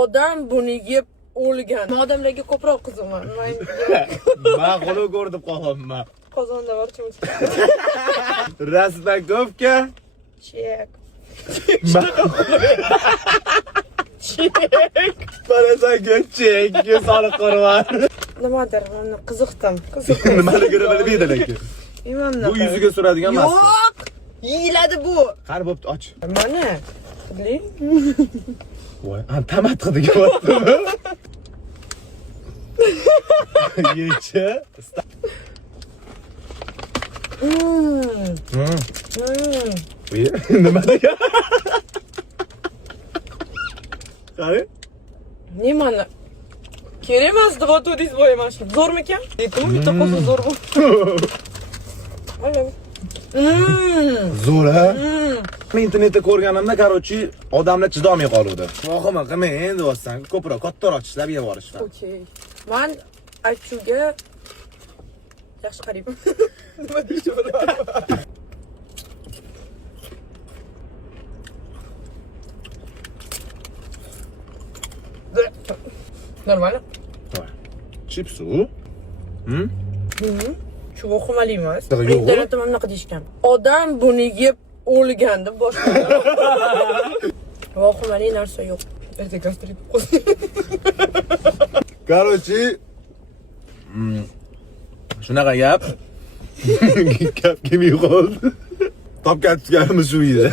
Odam buni yeb o'lgan. Odamlarga ko'proq qiziqman. Men qo'lib ko'rdim qo'yman. Qozonda bor chimchi. Raspakovka. Chek. Chek. Bana sen chek solib qo'yman. Nimadir, men qiziqdim. Nimaligini bilmaydi lekin. Bilmam Bu yuziga suradigan maska. Yo'q! Yeyiladi bu. Qani bo'pti, och. Mana. Qidli. Voy, tamat qildi deyaptimi? Yechi. Nima degan? Qani? Nimani? Kerak emas deb o'tdingiz bo'yamashib. Zo'rmikan? Aytdim, bitta qo'sa zo'r bu. Zo'r a? Men internetda ko'rganimda, qarochi, odamlar chidolmay qoluvdi. Vohima qilmang endi o'zsan, ko'proq kattaroq ishlab yevorishdi. Okey. Men aytuvga yaxshi qarayman. Nima deyishni bilmayman. Normal. Chips u? Shu vohimali emas. Yo'q. Internetda mana bunaqa deyishgan. Odam buni yeb o'lgan deb boshqa. Vohimali narsa yo'q. Erta gastrit qo'ysin. Qarochi, shunaqa gap. Gap kelmay qoldi. Topgan tutganimiz shu edi.